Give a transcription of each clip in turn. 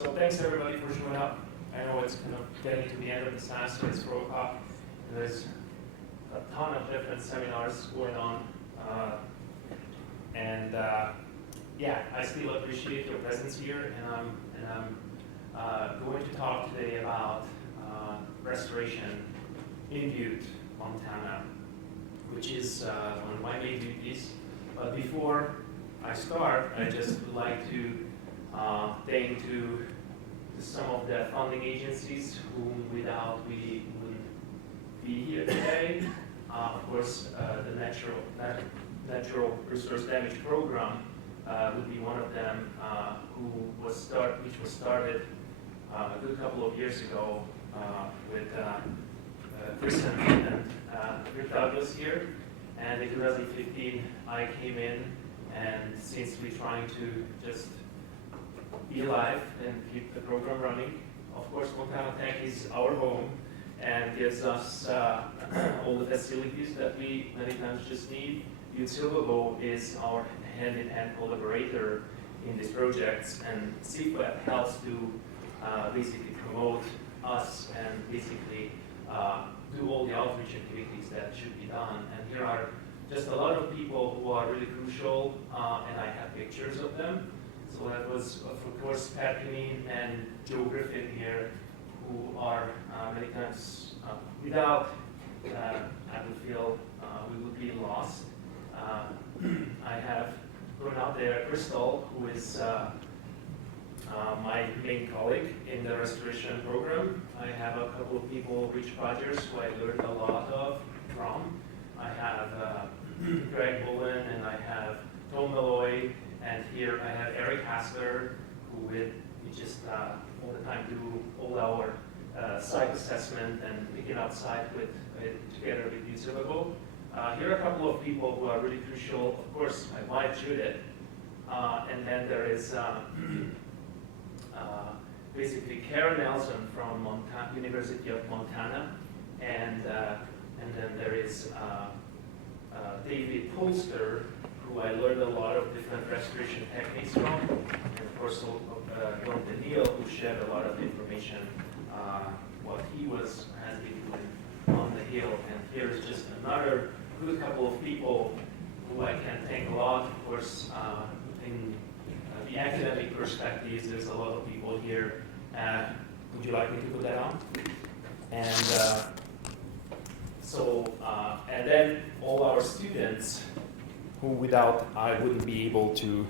So thanks everybody for showing up. I know it's kind of getting to the end of the semester, it's 4 o'clock. There's a ton of different seminars going on. Yeah, I still appreciate your presence here, and I'm going to talk today about restoration in Butte, Montana, which is one of my main duties. But before I start, I just would like to thank to some of the funding agencies whom without we wouldn't be here today. Of course, the Natural Resource Damage Program would be one of them, which was started a good couple of years ago with Kristen and Rick Douglas here. And in 2015, I came in, and since we're trying to just be alive and keep the program running, of course, Montana Tech is our home and gives us all the facilities that we many times just need. Butte is our hand-in-hand collaborator in these projects, and CFWeb helps to basically promote us and basically do all the outreach activities that should be done. And here are just a lot of people who are really crucial, and I have pictures of them. So that was, of course, Pat Cunneen and Joe Griffin here, who are many times without, I would feel we would be lost. I have thrown out there Crystal, who is my main colleague in the restoration program. I have a couple of people, Rich Rogers, who I learned a lot from. I have Greg Bullen, and I have Tom Malloy, and here I have Eric Hassler, who we just all the time do all our site assessment and picking out site together with Butte. Here are a couple of people who are really crucial. Of course, my wife Judith, and then there is basically Karen Nelson from University of Montana, and then there is David Polster, who I learned a lot of different restoration techniques from, and of course Don Daniel, who shared a lot of information, what he has been doing on the Hill. And here is just another good couple of people who I can thank a lot. Of course, in the academic perspectives, there's a lot of people here. Would you like me to put that on? And and then all our students, who without I wouldn't be able to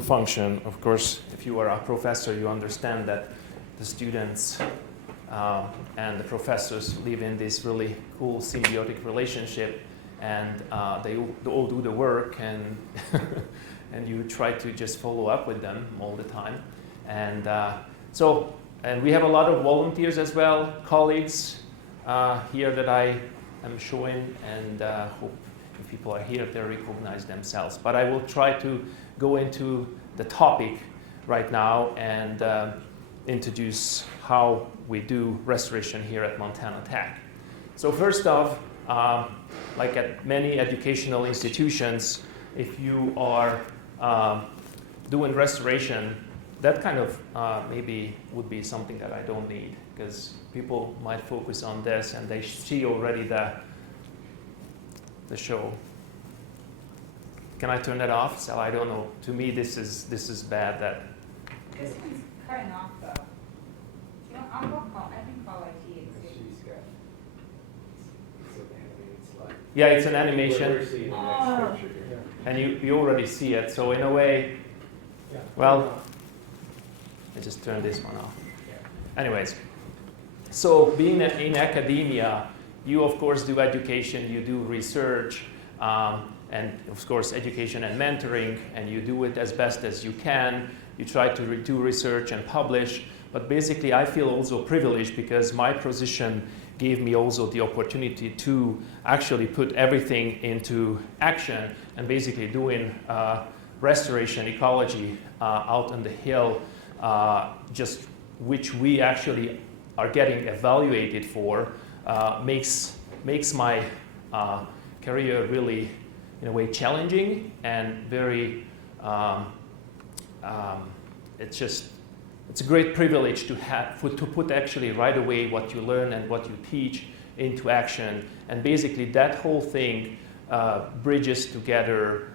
function. Of course, if you are a professor, you understand that the students and the professors live in this really cool symbiotic relationship, and they all do the work, and and you try to just follow up with them all the time. And and we have a lot of volunteers as well, colleagues here that I am showing, and hope if people are here, they recognize themselves. But I will try to go into the topic right now and introduce how we do restoration here at Montana Tech. So first off, like at many educational institutions, if you are doing restoration, that kind of maybe would be something that I don't need, because people might focus on this and they see already the show. Can I turn that off? So I don't know. To me, this is bad. That this one's cutting off though. You know, I can call IT and see. She's got it's an animated slide. Yeah, it's an animation, We're seeing the next picture here. and you already see it. So in a way, Yeah. well, I just turned this one off. Anyways, so being in academia, you of course do education, you do research, and of course education and mentoring, and you do it as best as you can. You try to do research and publish, but basically I feel also privileged because my position gave me also the opportunity to actually put everything into action and basically doing restoration ecology out on the Hill, just which we actually are getting evaluated for, makes my career really, in a way, challenging and very, it's just it's a great privilege to to put actually right away what you learn and what you teach into action. And basically that whole thing bridges together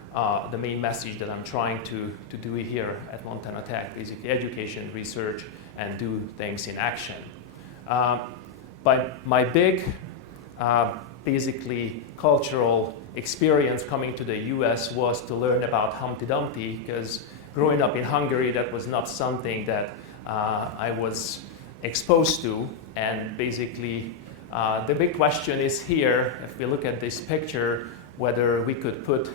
the main message that I'm trying to do here at Montana Tech, basically education, research, and do things in action. But my big, basically cultural experience coming to the US was to learn about Humpty Dumpty, because growing up in Hungary, that was not something that I was exposed to. And basically, the big question is here, if we look at this picture, whether we could put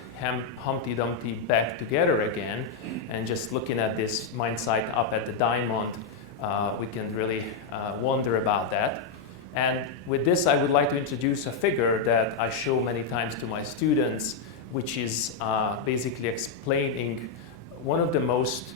Humpty Dumpty back together again. And just looking at this mine site up at the diamond, we can really wonder about that. And with this, I would like to introduce a figure that I show many times to my students, which is basically explaining one of the most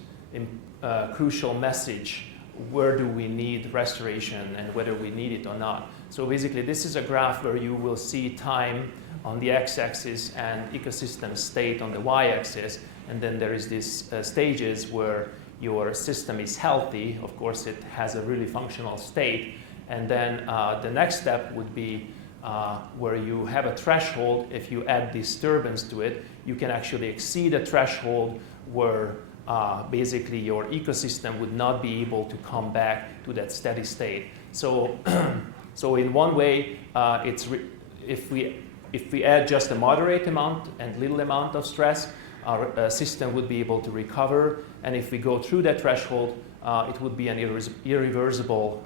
crucial message: where do we need restoration and whether we need it or not. So basically, this is a graph where you will see time on the x-axis and ecosystem state on the y-axis, and then there is these stages where your system is healthy. Of course, it has a really functional state. And then the next step would be where you have a threshold. If you add disturbance to it, you can actually exceed a threshold where basically your ecosystem would not be able to come back to that steady state. So, so in one way, if we add just a moderate amount and little amount of stress, our system would be able to recover. And if we go through that threshold, it would be an irreversible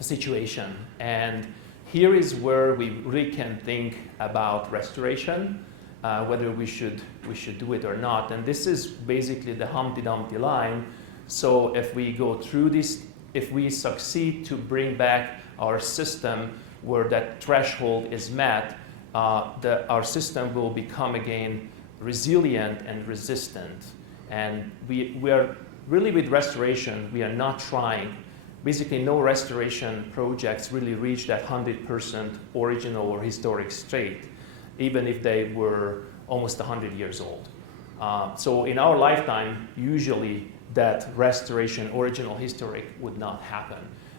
situation. And here is where we really can think about restoration, whether we should do it or not. And this is basically the Humpty Dumpty line. So if we go through this, if we succeed to bring back our system where that threshold is met, our system will become again resilient and resistant. And we are really, with restoration, we are not trying. Basically, no restoration projects really reach that 100% original or historic state, even if they were almost 100 years old. So in our lifetime, usually that restoration, original historic, would not happen.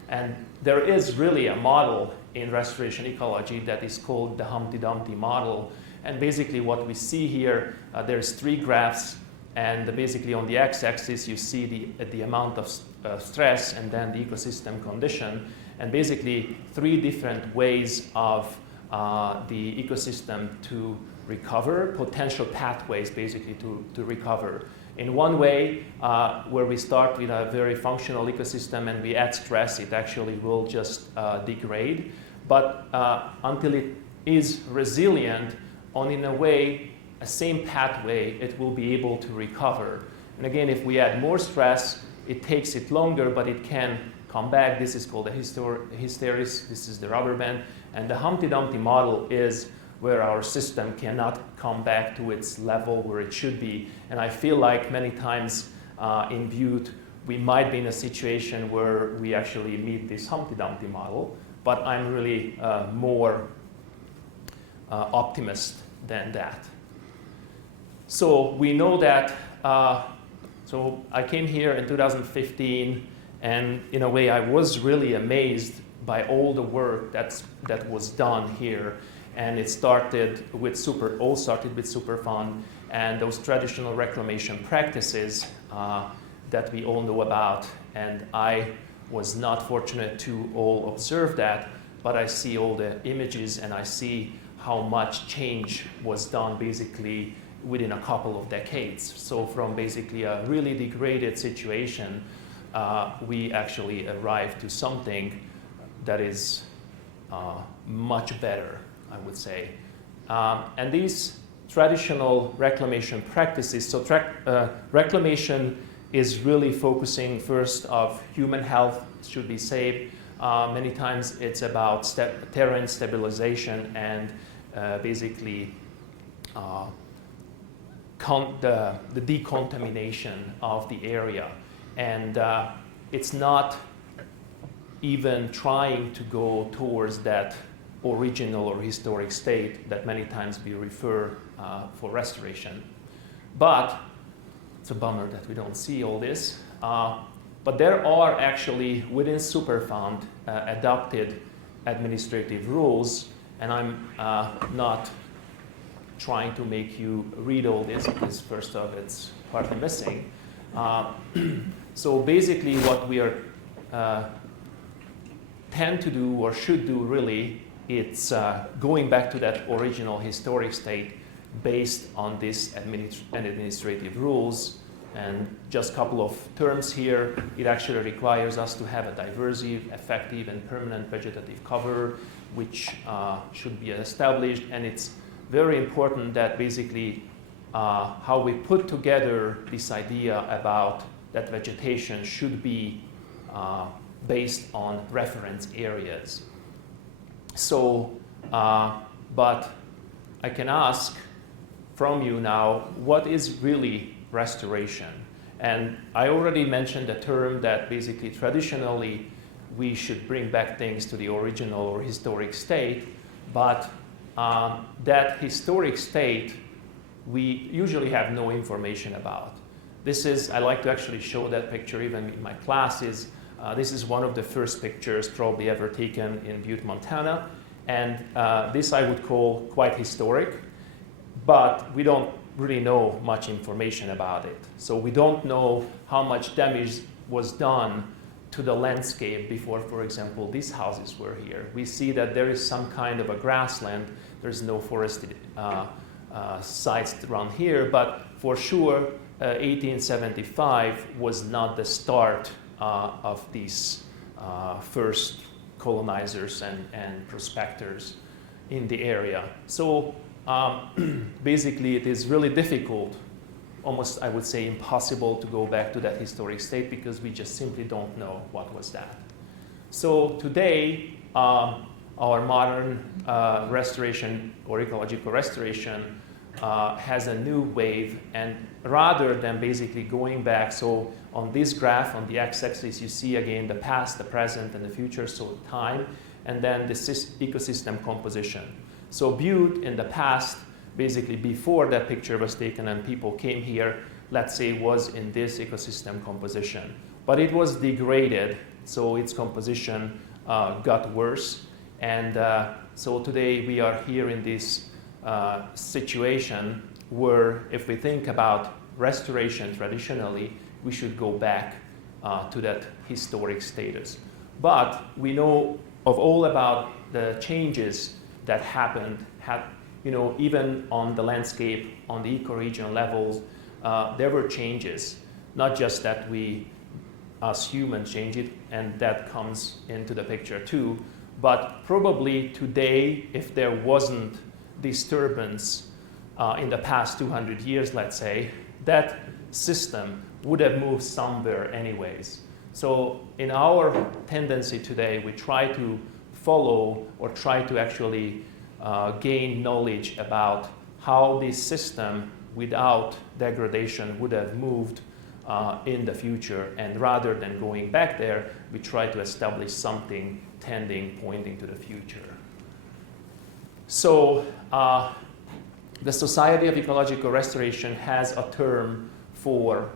And there is really a model in restoration ecology that is called the Humpty Dumpty model. And basically what we see here, there's 3 graphs, and basically on the x-axis you see the amount of stress and then the ecosystem condition, and basically 3 different ways of the ecosystem to recover, potential pathways basically to recover. In one way, where we start with a very functional ecosystem and we add stress, it actually will just degrade. But until it is resilient, in a way, a same pathway, it will be able to recover. And again, if we add more stress, it takes it longer, but it can come back. This is called a hysteresis. This is the rubber band. And the Humpty Dumpty model is where our system cannot come back to its level where it should be. And I feel like many times in Butte, we might be in a situation where we actually meet this Humpty Dumpty model, but I'm really more optimist than that. So we know that, so I came here in 2015, and in a way I was really amazed by all the work that was done here. And it started with all started with Superfund and those traditional reclamation practices that we all know about. And I was not fortunate to all observe that, but I see all the images and I see how much change was done basically within a couple of decades. So from basically a really degraded situation, we actually arrived to something that is much better, I would say. And these traditional reclamation practices, so reclamation is really focusing first of human health should be saved. Many times it's about terrain stabilization and basically the decontamination of the area. And it's not even trying to go towards that original or historic state that many times we refer for restoration. But It's a bummer that we don't see all this. But there are actually, within Superfund, adopted administrative rules, and I'm not trying to make you read all this because first off, it's partly missing. So basically what we are tend to do or should do really, it's going back to that original historic state based on these administrative rules. And just a couple of terms here, it actually requires us to have a diverse, effective, and permanent vegetative cover, which should be established. And it's very important that basically how we put together this idea about that vegetation should be based on reference areas. So, but I can ask from you now, what is really restoration? And I already mentioned the term that basically traditionally we should bring back things to the original or historic state, but that historic state we usually have no information about. This is, I like to actually show that picture even in my classes. This is one of the first pictures probably ever taken in Butte, Montana. And this I would call quite historic, but we don't really know much information about it. So we don't know how much damage was done to the landscape before, for example, these houses were here. We see that there is some kind of a grassland. There's no forested sites around here, but for sure, 1875 was not the start of these first colonizers and prospectors in the area. So basically it is really difficult, almost I would say impossible, to go back to that historic state because we just simply don't know what was that. So today our modern restoration or ecological restoration has a new wave, and rather than basically going back, so on this graph, on the x-axis, you see again the past, the present, and the future, so time, and then the ecosystem composition. So Butte in the past, basically before that picture was taken and people came here, let's say was in this ecosystem composition. But it was degraded, so its composition got worse. And so today we are here in this situation where if we think about restoration traditionally, we should go back to that historic status. But we know of all about the changes that happened, even on the landscape, on the ecoregion levels, there were changes. Not just that we, as humans, change it, and that comes into the picture too, but probably today, if there wasn't disturbance in the past 200 years, let's say, that system would have moved somewhere anyways. So in our tendency today, we try to follow or try to actually gain knowledge about how this system without degradation would have moved in the future. And rather than going back there, we try to establish something pointing to the future. So the Society of Ecological Restoration has a term for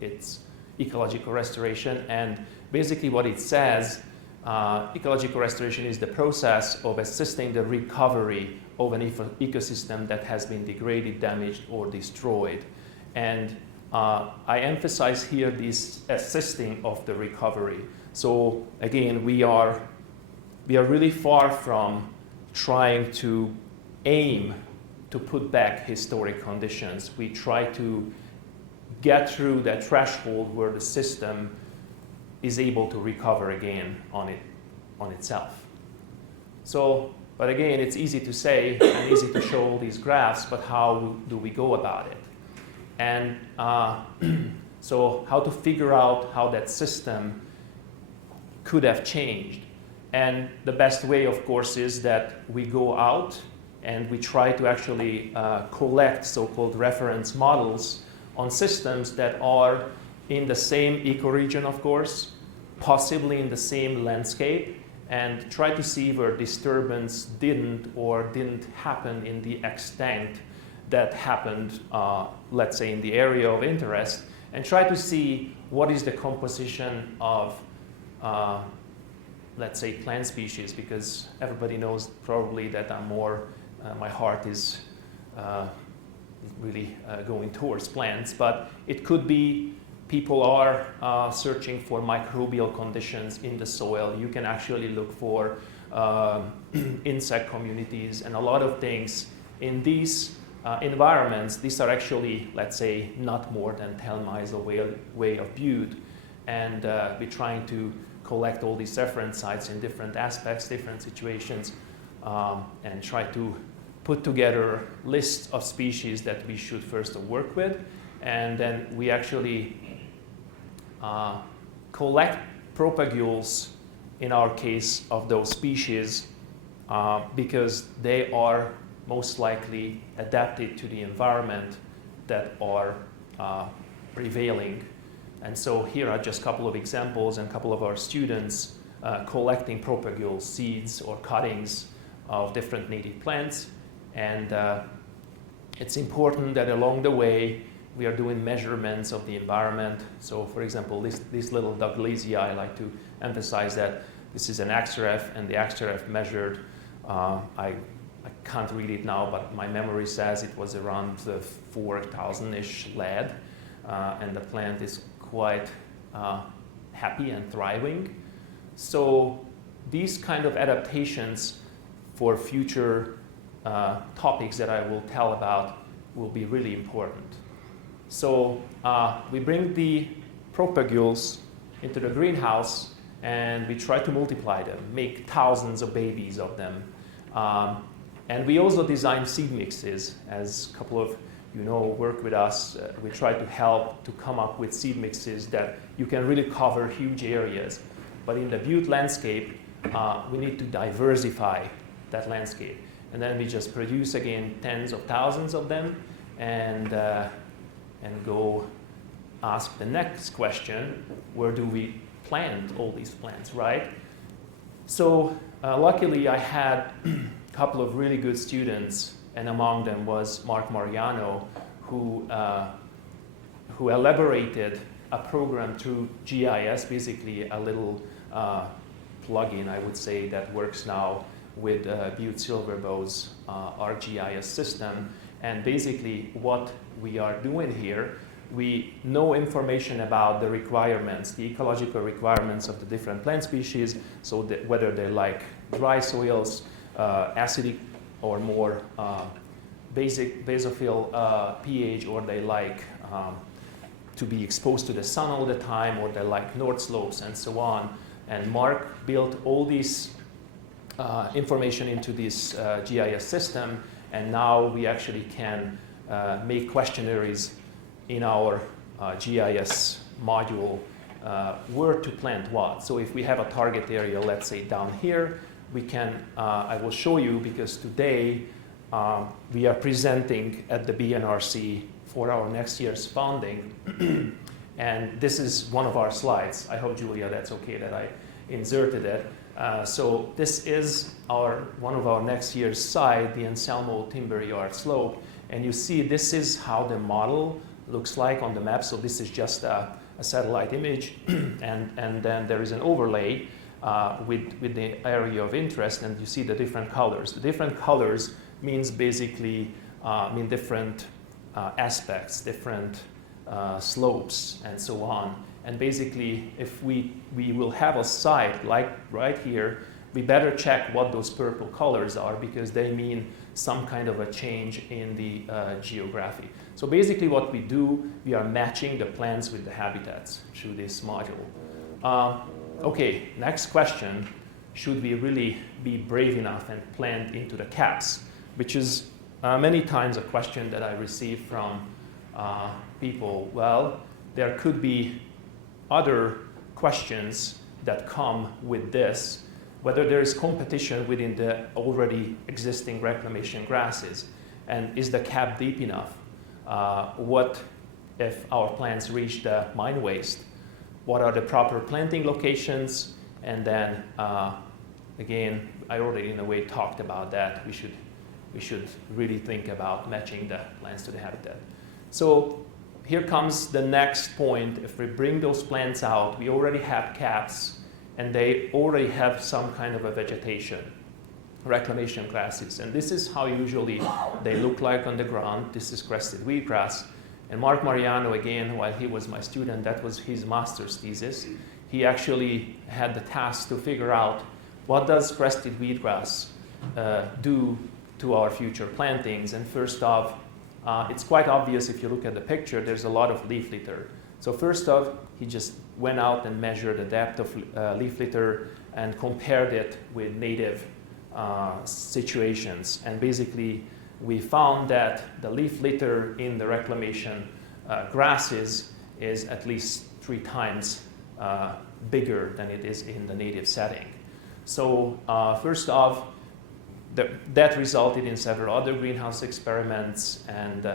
its ecological restoration, and basically what it says, ecological restoration is the process of assisting the recovery of an ecosystem that has been degraded, damaged, or destroyed. And I emphasize here this assisting of the recovery. So again, we are really far from trying to aim to put back historic conditions. We try to get through that threshold where the system is able to recover again on itself. So, but again, it's easy to say and easy to show all these graphs, but how do we go about it? And so how to figure out how that system could have changed. And the best way, of course, is that we go out and we try to actually collect so-called reference models on systems that are in the same ecoregion, of course, possibly in the same landscape, and try to see where disturbance didn't happen in the extent that happened, let's say, in the area of interest, and try to see what is the composition of, let's say, plant species, because everybody knows probably that I'm more, my heart is really going towards plants, but it could be people are searching for microbial conditions in the soil. You can actually look for insect communities and a lot of things in these environments. These are actually, let's say, not more than 10 miles away of Butte, and we're trying to collect all these reference sites in different aspects, different situations, and try to put together lists of species that we should first work with, and then we actually collect propagules, in our case, of those species because they are most likely adapted to the environment that are prevailing. And so here are just a couple of examples and a couple of our students collecting propagule seeds or cuttings of different native plants. And it's important that along the way we are doing measurements of the environment. So for example, this little Douglasia, I like to emphasize that this is an XRF, and the XRF measured, I can't read it now, but my memory says it was around 4,000-ish lead, and the plant is quite happy and thriving. So these kind of adaptations for future topics that I will tell about will be really important. So we bring the propagules into the greenhouse and we try to multiply them, make thousands of babies of them. And we also design seed mixes. As a couple of you know work with us, we try to help to come up with seed mixes that you can really cover huge areas. But in the Butte landscape, we need to diversify that landscape. And then we just produce, again, tens of thousands of them and go ask the next question, where do we plant all these plants, right? So luckily I had a couple of really good students, and among them was Mark Mariano, who elaborated a program through GIS, basically a little plugin, I would say, that works now with Butte Silverbow's ArcGIS system. And basically what we are doing here, we know information about the requirements, the ecological requirements of the different plant species, so that whether they like dry soils, acidic or more basophil pH, or they like to be exposed to the sun all the time, or they like north slopes and so on. And Mark built all these information into this GIS system, and now we actually can make questionnaires in our GIS module where to plant what. So if we have a target area, let's say down here, we can, I will show you, because today we are presenting at the BNRC for our next year's founding. And this is one of our slides. I hope, Julia, that's okay that I inserted it. So this is one of our next year's site, the Anselmo Timber Yard Slope. And you see this is how the model looks like on the map. So this is just a satellite image. and then there is an overlay with the area of interest, and you see the different colors. The different colors means basically mean different aspects, different slopes, and so on. And basically, if we will have a site like right here, we better check what those purple colors are, because they mean some kind of a change in the geography. So basically what we do, we are matching the plants with the habitats through this module. Okay, next question. Should we really be brave enough and plant into the caps? Which is many times a question that I receive from people. Well, there could be other questions that come with this, whether there is competition within the already existing reclamation grasses, and is the cap deep enough? What if our plants reach the mine waste? What are the proper planting locations? And then, again, I already in a way talked about that. We should we should really think about matching the plants to the habitat. So here comes the next point. If we bring those plants out, we already have caps, and they already have some kind of a vegetation, reclamation grasses. And this is how usually they look like on the ground. This is crested wheatgrass. And Mark Mariano, again, while he was my student, that was his master's thesis. He actually had the task to figure out what does crested wheatgrass do to our future plantings. And first off, it's quite obvious if you look at the picture, there's a lot of leaf litter. So first off, he just went out and measured the depth of leaf litter and compared it with native situations. And basically, we found that the leaf litter in the reclamation grasses is at least 3 times bigger than it is in the native setting. So first off, that resulted in several other greenhouse experiments, and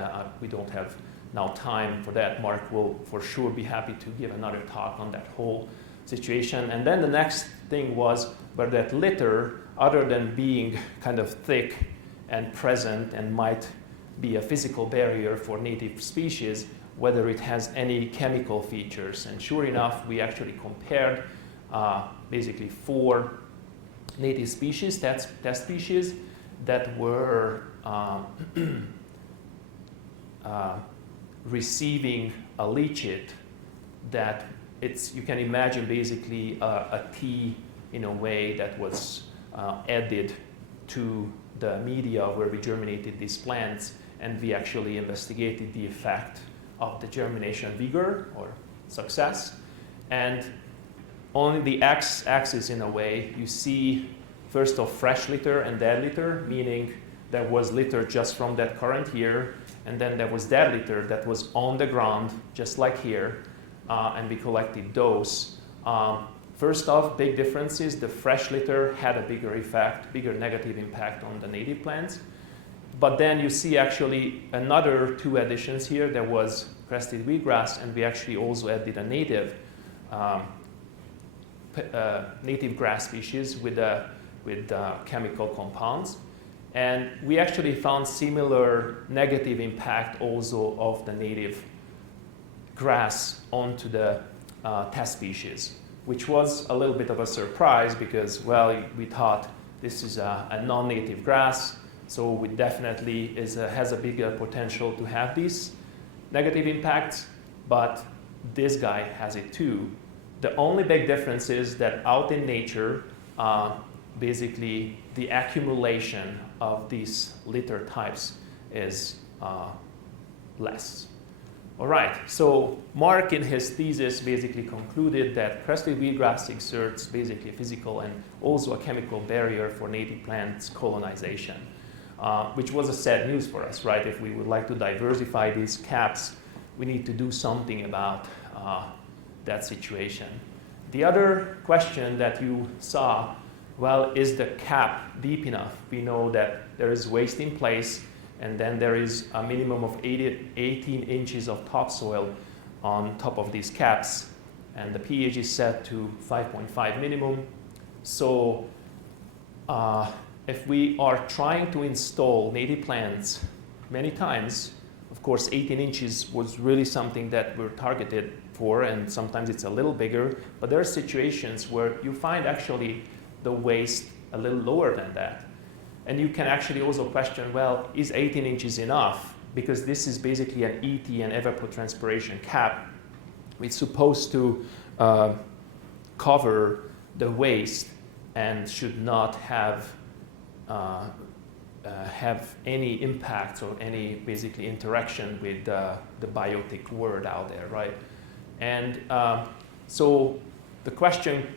we don't have now time for that. Mark will for sure be happy to give another talk on that whole situation. And then the next thing was where that litter, other than being kind of thick and present and might be a physical barrier for native species, whether it has any chemical features. And sure enough, we actually compared basically 4 native species, test species, that were receiving a leachate that you can imagine basically a tea in a way that was added to the media where we germinated these plants, and we actually investigated the effect of the germination vigor or success. And on the x-axis, in a way, you see first of fresh litter and dead litter, meaning there was litter just from that current year, and then there was dead litter that was on the ground, just like here, and we collected those. First off, big differences. The fresh litter had a bigger effect, bigger negative impact on the native plants. But then you see actually another 2 additions here. There was crested wheatgrass, and we actually also added a native grass species with chemical compounds. And we actually found similar negative impact also of the native grass onto the test species, which was a little bit of a surprise because, well, we thought this is a non-native grass, so it definitely has a bigger potential to have these negative impacts, but this guy has it too. The only big difference is that out in nature, basically the accumulation of these litter types is less. All right, so Mark in his thesis basically concluded that crested wheatgrass exerts basically a physical and also a chemical barrier for native plants colonization, which was a sad news for us, right? If we would like to diversify these caps, we need to do something about that situation. The other question that you saw, well, is the cap deep enough? We know that there is waste in place, and then there is a minimum of 18 inches of topsoil on top of these caps, and the pH is set to 5.5 minimum. So if we are trying to install native plants many times, of course 18 inches was really something that we're targeted for, and sometimes it's a little bigger, but there are situations where you find actually the waste a little lower than that. And you can actually also question, well, is 18 inches enough? Because this is basically an ET, an evapotranspiration cap. It's supposed to cover the waste and should not have any impact or any basically interaction with the biotic world out there, right? And so the question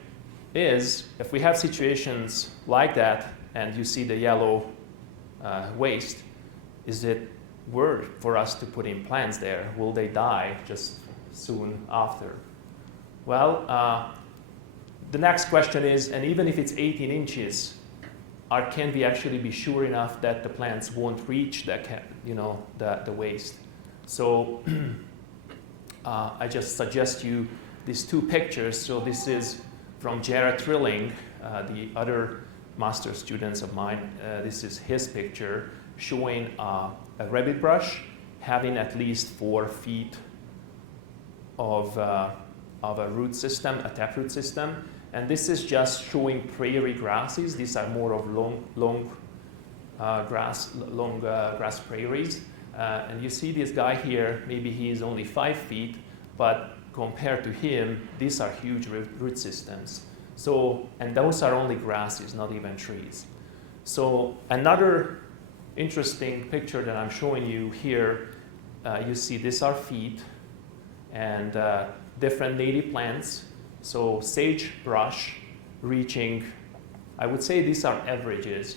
is, if we have situations like that, and you see the yellow waste, is it worth for us to put in plants there? Will they die just soon after? Well, the next question is, and even if it's 18 inches, can we actually be sure enough that the plants won't reach the waste? So I just suggest you these 2 pictures. So this is from Jared Trilling, the other master students of mine. This is his picture, showing a rabbit brush having at least 4 feet of a root system, a taproot system. And this is just showing prairie grasses. These are more of long grass prairies. And you see this guy here, maybe he is only 5 feet, but compared to him, these are huge root systems. So, and those are only grasses, not even trees. So another interesting picture that I'm showing you here, you see these are feet and different native plants. So sagebrush reaching, I would say these are averages,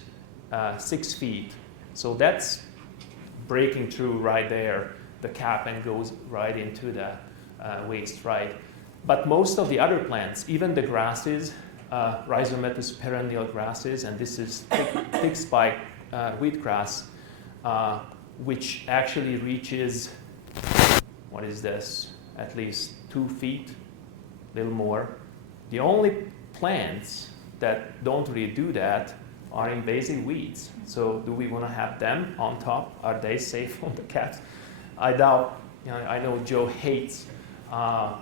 6 feet. So that's breaking through right there, the cap, and goes right into the waist, right? But most of the other plants, even the grasses, rhizomatous perennial grasses, and this is thick spike wheatgrass, which actually reaches, what is this, at least 2 feet, a little more. The only plants that don't really do that are invasive weeds. So do we want to have them on top? Are they safe on the caps? I doubt. I know Joe hates Bromus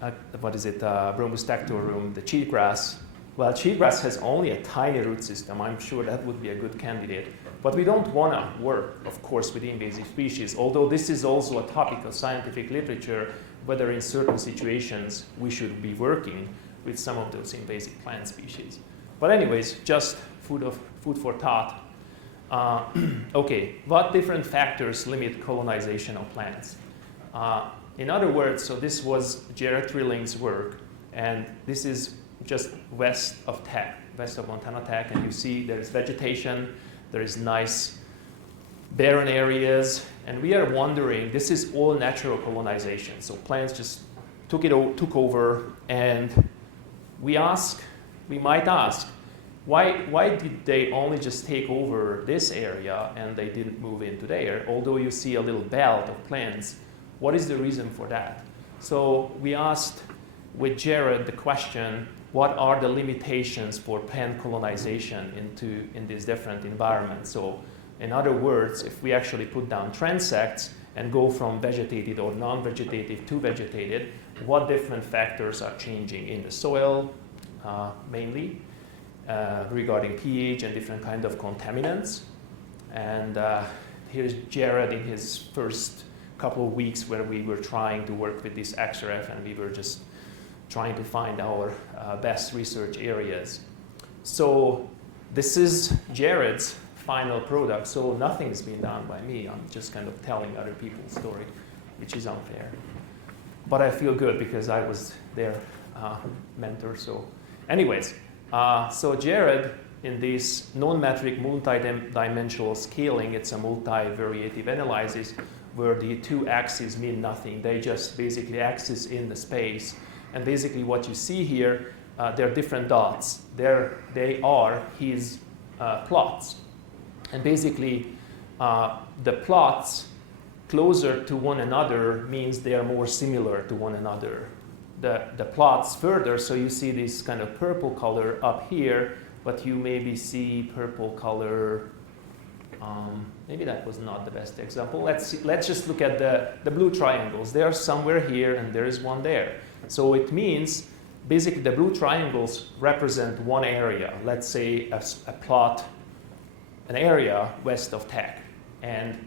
tactorum, the cheatgrass. Well, cheatgrass has only a tiny root system. I'm sure that would be a good candidate. But we don't want to work, of course, with invasive species, although this is also a topic of scientific literature, whether in certain situations we should be working with some of those invasive plant species. But anyways, just food for thought. Okay, what different factors limit colonization of plants? In other words, so this was Jared Trilling's work, and this is just west of Montana Tech, and you see there is vegetation, there is nice barren areas, and we are wondering, this is all natural colonization, so plants just took over, and we might ask, why did they only just take over this area and they didn't move into there? Although you see a little belt of plants, what is the reason for that? So we asked with Jared the question, what are the limitations for plant colonization in these different environments? So in other words, if we actually put down transects and go from vegetated or non-vegetative to vegetated, what different factors are changing in the soil, mainly, regarding pH and different kind of contaminants. And here's Jared in his first couple of weeks where we were trying to work with this XRF, and we were just trying to find our best research areas. So this is Jared's final product, so nothing's been done by me. I'm just kind of telling other people's story, which is unfair. But I feel good because I was their mentor. So anyways, so Jared, in this non-metric multi-dimensional scaling, it's a multivariative analysis where the two axes mean nothing. They just basically axis in the space. And basically what you see here, they're different dots. They are his plots. And basically, the plots closer to one another means they are more similar to one another. The plots further, so you see this kind of purple color up here, but you maybe see purple color, maybe that was not the best example. Let's just look at the blue triangles. They are somewhere here and there is one there. So it means basically the blue triangles represent one area, let's say a plot, an area west of Tech. And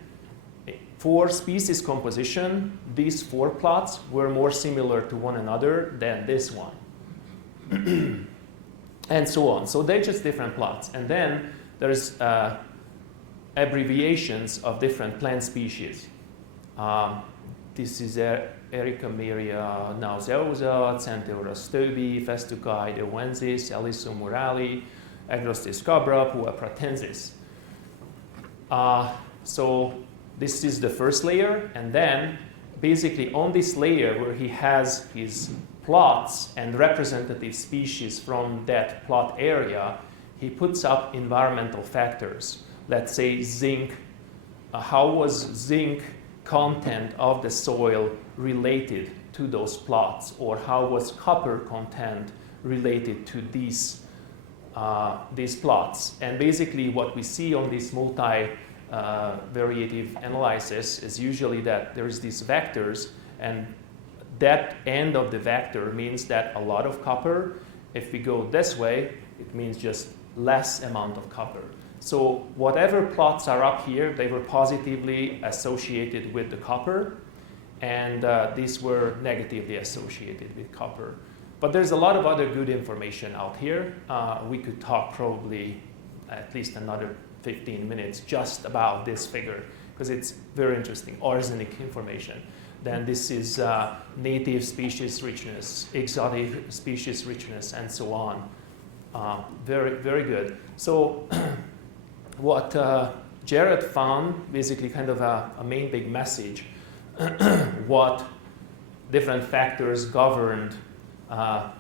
for species composition, these 4 plots were more similar to one another than this one. And so on. So they're just different plots. And then there's abbreviations of different plant species. This is Erica Maria nauseosa, Centeura stobi, Festucae owensis, Alyssum morali, Agrostis cabra, Pua pratensis. So this is the first layer, and then basically on this layer where he has his plots and representative species from that plot area, he puts up environmental factors. Let's say zinc. How was zinc content of the soil related to those plots? Or how was copper content related to these these plots. And basically what we see on this multi-variative analysis is usually that there's these vectors, and that end of the vector means that a lot of copper. If we go this way, it means just less amount of copper. So whatever plots are up here, they were positively associated with the copper, and these were negatively associated with copper. But there's a lot of other good information out here. We could talk probably at least another 15 minutes just about this figure, because it's very interesting, arsenic information. Then this is native species richness, exotic species richness, and so on. Very, very good. So what Jared found, basically kind of a main big message, what different factors governed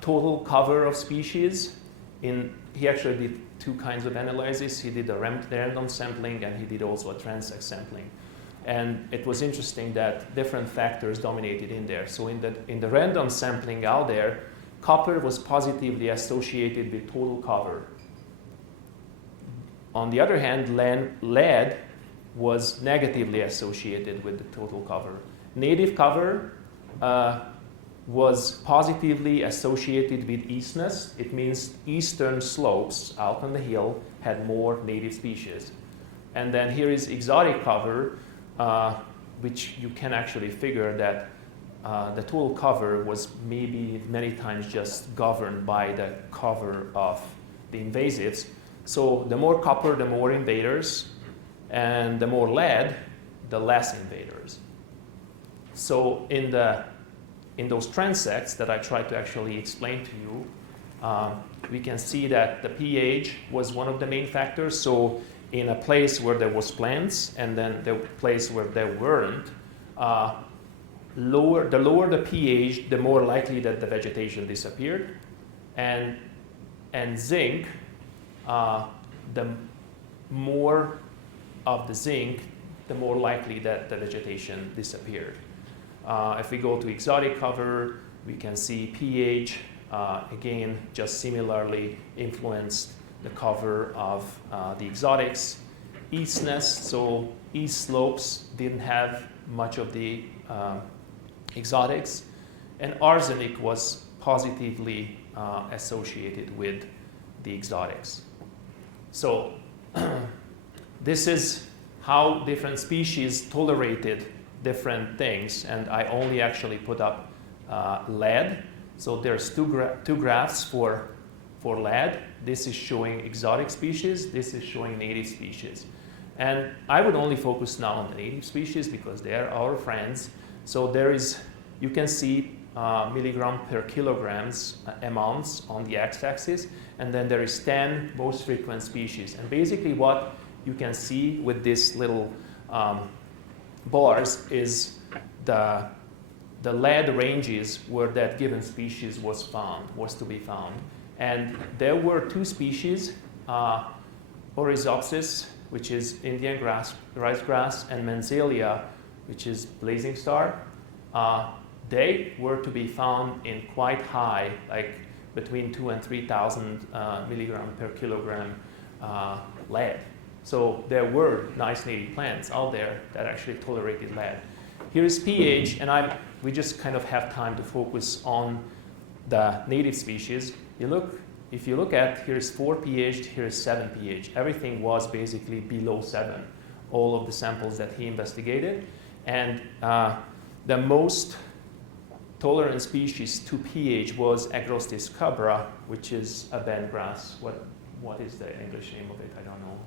total cover of species. He actually did two kinds of analysis. He did a random sampling, and he did also a transect sampling. And it was interesting that different factors dominated in there. So in the random sampling out there, copper was positively associated with total cover. On the other hand, lead was negatively associated with the total cover. Native cover was positively associated with eastness. It means eastern slopes out on the hill had more native species. And then here is exotic cover, which you can actually figure that the total cover was maybe many times just governed by the cover of the invasives. So the more copper, the more invaders, and the more lead, the less invaders. So in those transects that I tried to actually explain to you, we can see that the pH was one of the main factors. So in a place where there was plants and then the place where there weren't, the lower the pH, the more likely that the vegetation disappeared. And zinc, the more of the zinc, the more likely that the vegetation disappeared. If we go to exotic cover, we can see pH, again, just similarly influenced the cover of the exotics. Eastness, so east slopes didn't have much of the exotics. And arsenic was positively associated with the exotics. So this is how different species tolerated different things, and I only actually put up lead. So there's two graphs for lead. This is showing exotic species, this is showing native species. And I would only focus now on the native species because they're our friends. So there is, you can see milligram per kilograms amounts on the x-axis, and then there is 10 most frequent species. And basically what you can see with these little bars is the lead ranges where that given species was to be found. And there were two species, Oryzopsis, which is Indian rice grass, and Menzelia, which is blazing star. They were to be found in quite high, like between 2,000 and 3,000 milligram per kilogram lead. So there were nice native plants out there that actually tolerated lead. Here is pH, and we just kind of have time to focus on the native species. If you look at, here's 4 pH, here's 7 pH. Everything was basically below 7, all of the samples that he investigated. And the most tolerant species to pH was Agrostis cabra, which is a band grass. What is the English name of it? I don't know.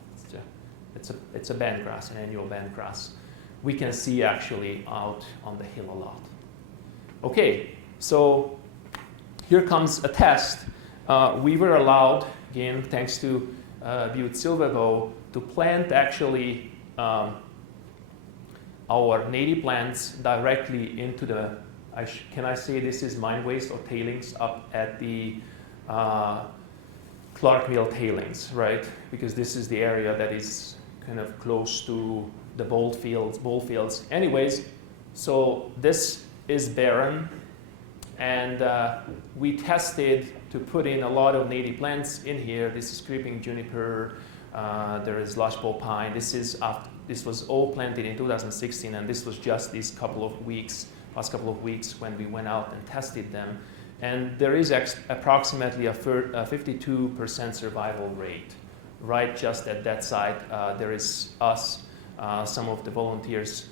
It's a band grass, an annual band grass. We can see actually out on the hill a lot. Okay, so here comes a test. We were allowed, again, thanks to Butte Silvergo, to plant actually our native plants directly into the, can I say this is mine waste or tailings up at the Clarkville tailings, right? Because this is the area that is kind of close to the bowl fields. Anyways, so this is barren, And we tested to put in a lot of native plants in here. This is creeping juniper. There is lodgepole pine. This was all planted in 2016, and this was just these last couple of weeks when we went out and tested them. And there is approximately a 52% survival rate, right just at that site. There is us, some of the volunteers,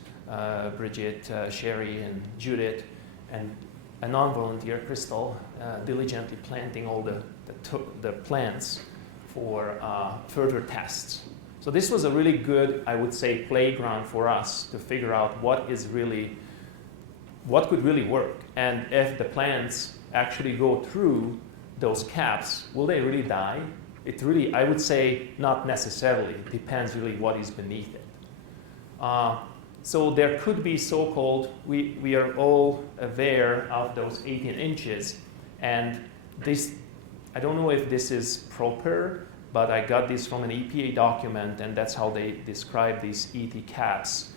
Bridget, Sherry, and Judith, and a non-volunteer, Crystal, diligently planting all the plants for further tests. So this was a really good, I would say, playground for us to figure out what could really work. And if the plants actually go through those caps, will they really die? It really, I would say, not necessarily. It depends really what is beneath it. So there could be so-called, we are all aware of those 18 inches. And this, I don't know if this is proper, but I got this from an EPA document, and that's how they describe these ET caps.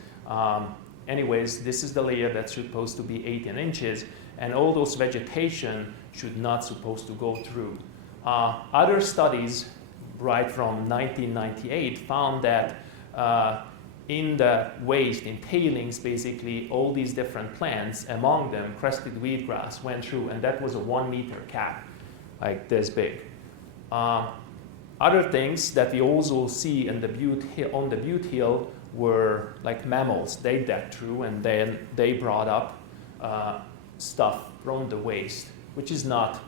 Anyways, this is the layer that's supposed to be 18 inches, and all those vegetation should not supposed to go through. Other studies, right from 1998, found that in the waste, in tailings, basically, all these different plants, among them, crested wheatgrass went through, and that was a 1 meter cap, like this big. Other things that we also see in the Butte on the Butte Hill were like mammals. They dug through, and then they brought up stuff from the waste, which is not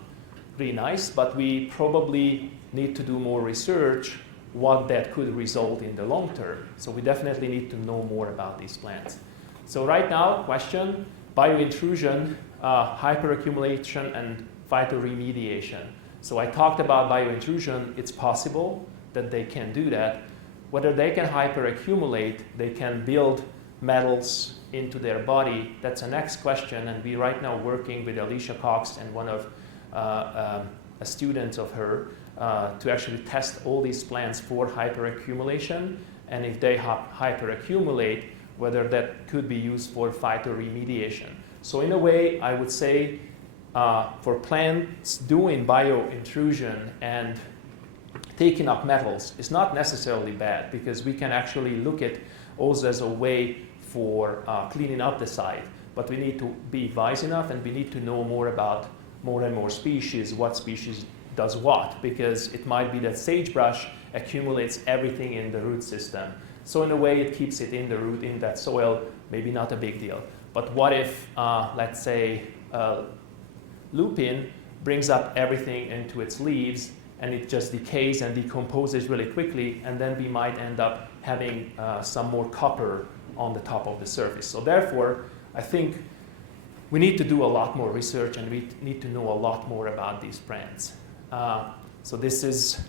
really nice, but we probably need to do more research what that could result in the long term. So we definitely need to know more about these plants. So right now, question, biointrusion, hyperaccumulation, and phytoremediation. So I talked about biointrusion. It's possible that they can do that. Whether they can hyperaccumulate, they can build metals into their body, that's the next question. And we right now working with Alicia Cox and one of a student of her to actually test all these plants for hyperaccumulation. And if they hyperaccumulate, whether that could be used for phytoremediation. So in a way, I would say for plants doing biointrusion and taking up metals is not necessarily bad, because we can actually look at also as a way for cleaning up the site. But we need to be wise enough, and we need to know more about more and more species, what species does what, because it might be that sagebrush accumulates everything in the root system. So in a way, it keeps it in the root, in that soil, maybe not a big deal. But what if, let's say, lupin brings up everything into its leaves, and it just decays and decomposes really quickly, and then we might end up having some more copper on the top of the surface. So therefore, I think we need to do a lot more research, and we need to know a lot more about these plants. So this is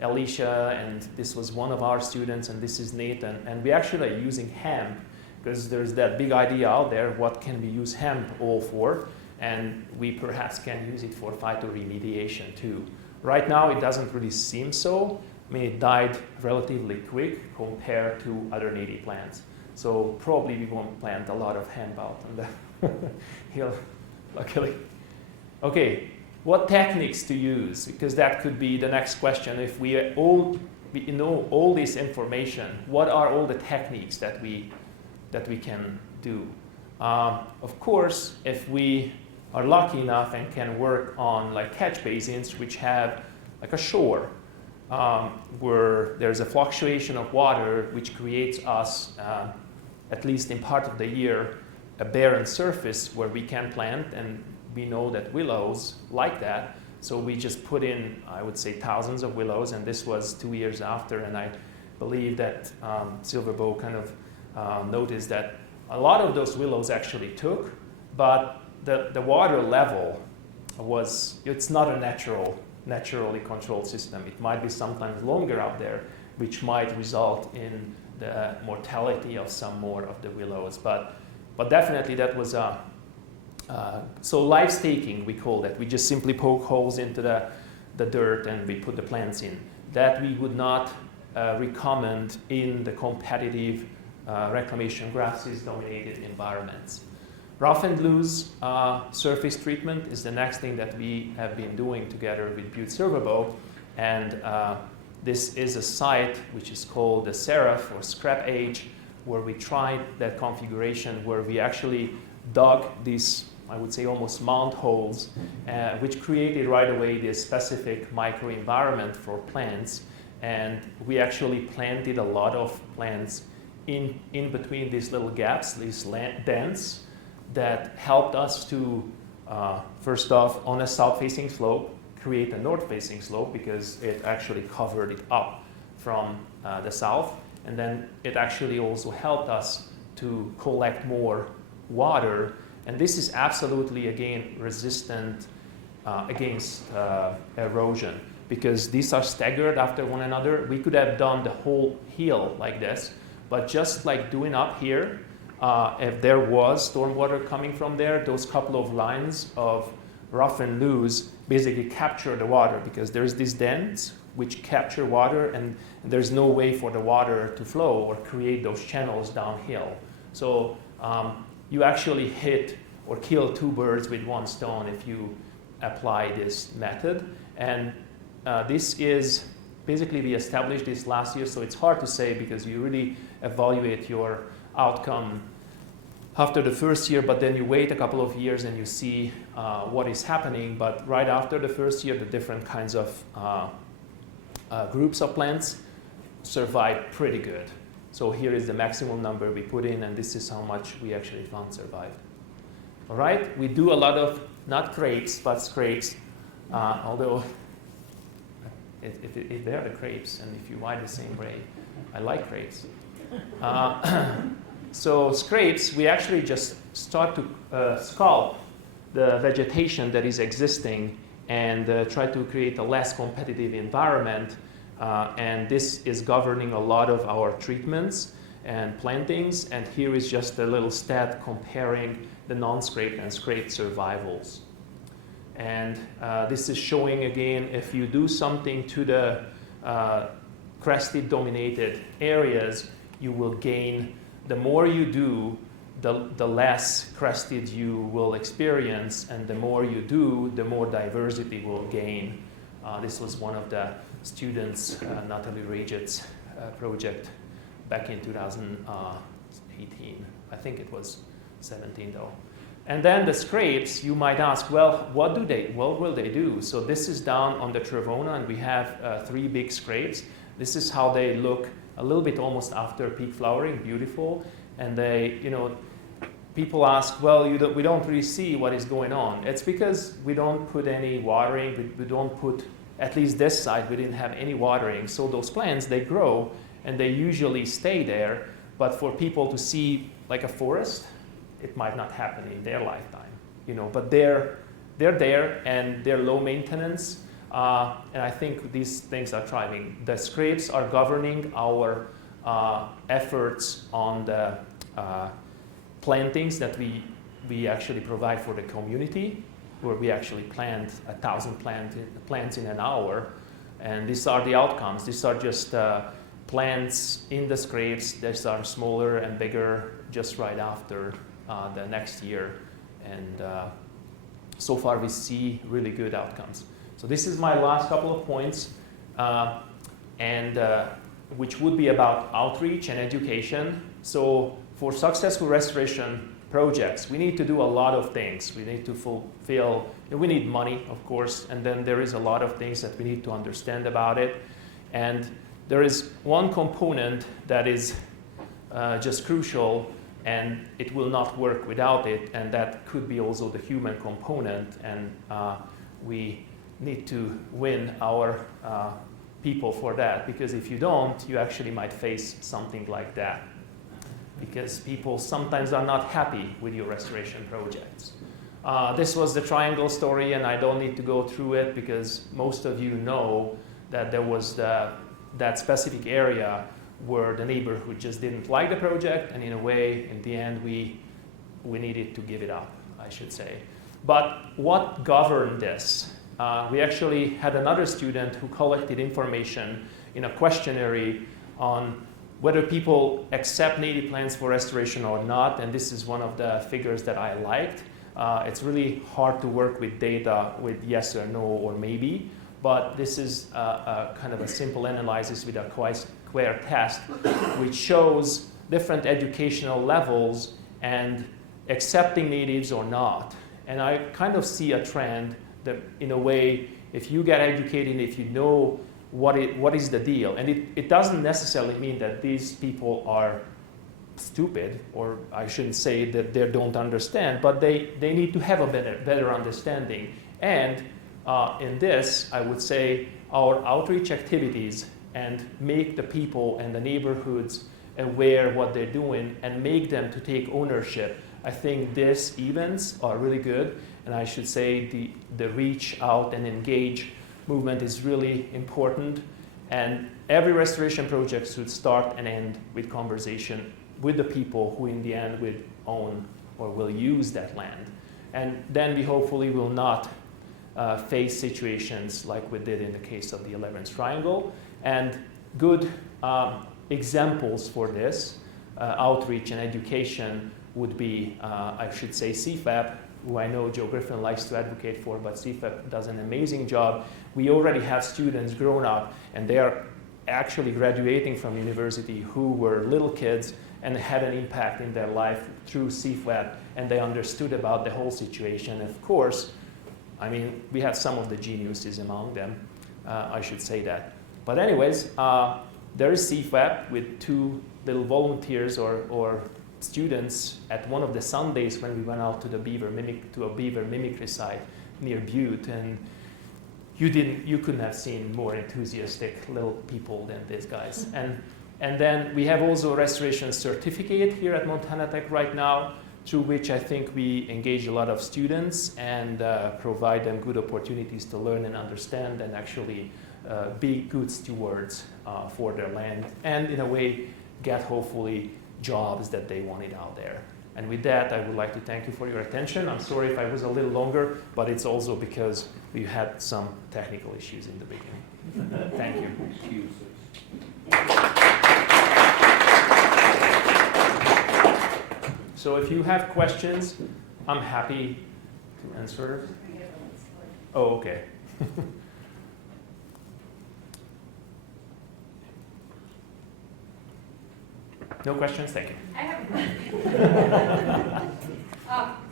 Alicia, and this was one of our students, and this is Nathan. And we actually are using hemp, because there's that big idea out there, what can we use hemp all for? And we perhaps can use it for phytoremediation too. Right now, it doesn't really seem so. I mean, it died relatively quick compared to other native plants. So probably we won't plant a lot of hemp out on the hill, luckily. Okay, what techniques to use? Because that could be the next question. If we know all this information, what are all the techniques that we can do? Of course, if we are lucky enough and can work on like catch basins which have like a shore where there's a fluctuation of water which creates us, at least in part of the year, a barren surface where we can plant, and we know that willows like that. So we just put in, I would say, thousands of willows, and this was 2 years after, and I believe that Silverbow kind of noticed that a lot of those willows actually took, but the water level it's not a naturally controlled system. It might be sometimes longer out there, which might result in the mortality of some more of the willows. But definitely that was so live staking, we call that. We just simply poke holes into the dirt and we put the plants in. That we would not recommend in the competitive reclamation grasses dominated environments. Rough and loose surface treatment is the next thing that we have been doing together with Butte Silverbow. And this is a site which is called the Seraph or Scrap Age, where we tried that configuration where we actually dug these, I would say, almost mound holes, which created right away this specific microenvironment for plants. And we actually planted a lot of plants in between these little gaps, these dents, that helped us to, first off, on a south-facing slope, create a north-facing slope because it actually covered it up from the south. And then it actually also helped us to collect more water. And this is absolutely, again, resistant against erosion because these are staggered after one another. We could have done the whole hill like this, but just like doing up here, if there was stormwater coming from there, those couple of lines of rough and loose basically capture the water because there's these dents which capture water and there's no way for the water to flow or create those channels downhill. So you actually hit or kill two birds with one stone if you apply this method. And this is basically, we established this last year, so it's hard to say because you really evaluate your outcome after the first year, but then you wait a couple of years and you see what is happening. But right after the first year, the different kinds of groups of plants survive pretty good. So here is the maximum number we put in, and this is how much we actually found survived. All right, we do a lot of, not crepes, but scrapes, although if they're the crepes, and if you buy the same way, I like crepes. So scrapes, we actually just start to sculpt the vegetation that is existing and try to create a less competitive environment. And this is governing a lot of our treatments and plantings. And here is just a little stat comparing the non-scraped and scraped survivals. And this is showing again, if you do something to the crested dominated areas, you will gain. The more you do, the less crested you will experience, and the more you do, the more diversity will gain. This was one of the students, Natalie Raget's project back in 2018. I think it was 17 though. And then the scrapes, you might ask, well, what will they do? So this is down on the Trevona, and we have 3 big scrapes. This is how they look a little bit almost after peak flowering, beautiful. And they, people ask, well, we don't really see what is going on. It's because we don't put any watering, we don't put, at least this side, we didn't have any watering. So those plants, they grow and they usually stay there. But for people to see like a forest, it might not happen in their lifetime, but they're there and they're low maintenance. And I think these things are thriving. The scrapes are governing our efforts on the plantings that we actually provide for the community, where we actually plant 1,000 plants in an hour. And these are the outcomes. These are just plants in the scrapes. These are smaller and bigger just right after the next year. And so far we see really good outcomes. So this is my last couple of points, which would be about outreach and education. So for successful restoration projects, we need to do a lot of things. We need to fulfill, we need money, of course, and then there is a lot of things that we need to understand about it. And there is one component that is just crucial, and it will not work without it, and that could be also the human component. And we need to win our people for that, because if you don't, you actually might face something like that, because people sometimes are not happy with your restoration projects. This was the triangle story, and I don't need to go through it because most of you know that there was that specific area where the neighborhood just didn't like the project, and in a way, in the end, we needed to give it up, I should say. But what governed this? We actually had another student who collected information in a questionnaire on whether people accept native plants for restoration or not, and this is one of the figures that I liked. It's really hard to work with data with yes or no or maybe, but this is a kind of a simple analysis with a square test, which shows different educational levels and accepting natives or not. And I kind of see a trend that, in a way, if you get educated, if you know what is the deal, and it doesn't necessarily mean that these people are stupid, or I shouldn't say that they don't understand, but they need to have a better understanding. And in this, I would say our outreach activities and make the people and the neighborhoods aware what they're doing and make them to take ownership. I think these events are really good, and I should say the reach out and engage movement is really important. And every restoration project should start and end with conversation with the people who in the end will own or will use that land. And then we hopefully will not face situations like we did in the case of the 11th Triangle. And good examples for this outreach and education would be, I should say, CFAP, who I know Joe Griffin likes to advocate for, but CFAP does an amazing job. We already have students grown up, and they are actually graduating from university who were little kids and had an impact in their life through CFAP, and they understood about the whole situation. Of course, I mean, we have some of the geniuses among them, I should say that. But anyways, there is CFAP with 2 little volunteers or students at one of the Sundays when we went out to a beaver mimicry site near Butte, and you couldn't have seen more enthusiastic little people than these guys. And then we have also a restoration certificate here at Montana Tech right now, through which I think we engage a lot of students and provide them good opportunities to learn and understand and actually be good stewards for their land, and in a way get hopefully jobs that they wanted out there. And with that, I would like to thank you for your attention. I'm sorry if I was a little longer, but it's also because we had some technical issues in the beginning. Thank you. Excuses. So if you have questions, I'm happy to answer. Oh, okay. No questions? Thank you. I have one.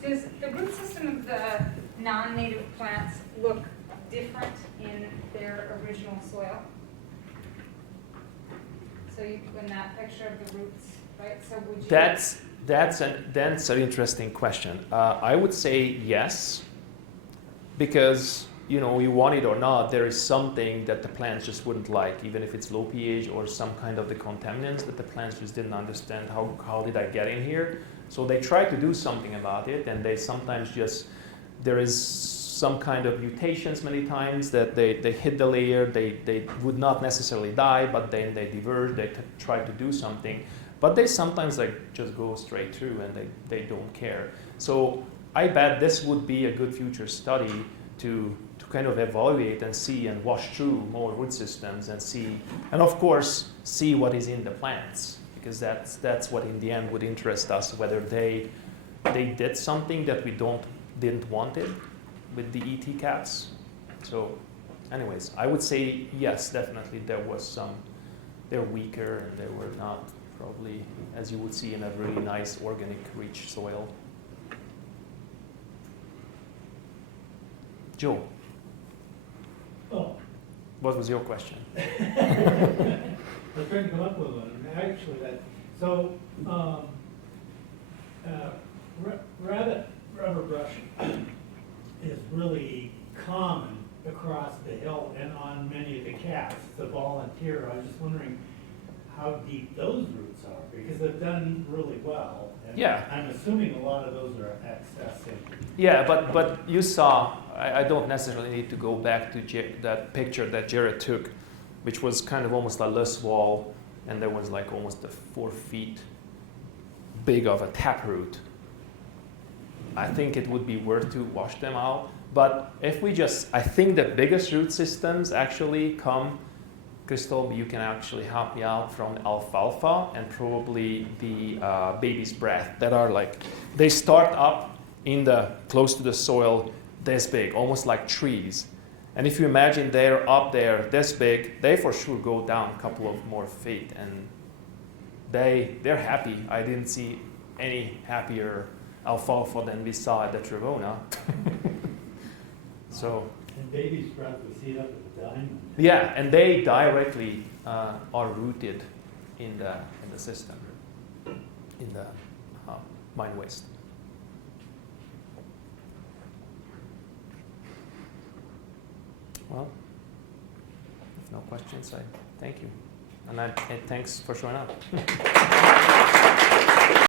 Does the root system of the non-native plants look different in their original soil? So you put in that picture of the roots, right? So would you? That's an interesting question. I would say yes, because you want it or not, there is something that the plants just wouldn't like, even if it's low pH or some kind of the contaminants that the plants just didn't understand how did I get in here. So they try to do something about it, and they sometimes there is some kind of mutations many times that they hit the layer, they would not necessarily die, but then they diverge, they try to do something. But they sometimes just go straight through and they don't care. So I bet this would be a good future study to kind of evaluate and see and wash through more root systems and see, and of course, see what is in the plants, because that's what in the end would interest us, whether they did something that we didn't want it with the ET caps. So anyways, I would say yes, definitely there was some, they're weaker and they were not probably, as you would see in a really nice organic rich soil. Joe. Oh, What was your question? I was trying to come up with one. Actually, rubber brushing is really common across the hill and on many of the caps. The volunteer, I was just wondering how deep those roots are, because they've done really well. And Yeah. I'm assuming a lot of those are accessing. Yeah, but you saw, I don't necessarily need to go back to that picture that Jared took, which was kind of almost a loose wall, and there was like almost a 4 feet big of a taproot. I think it would be worth to wash them out. But if we I think the biggest root systems actually come Chris told me you can actually help me out from alfalfa and probably the baby's breath that are like, they start up in the close to the soil this big, almost like trees. And if you imagine they're up there this big, they for sure go down a couple of more feet, and they're happy. I didn't see any happier alfalfa than we saw at the Trevona. So. And baby's breath was heat up at the diamond. Yeah, and they directly are rooted in the system, in the mine waste. Well, if no questions, I thank you, and thanks for showing up.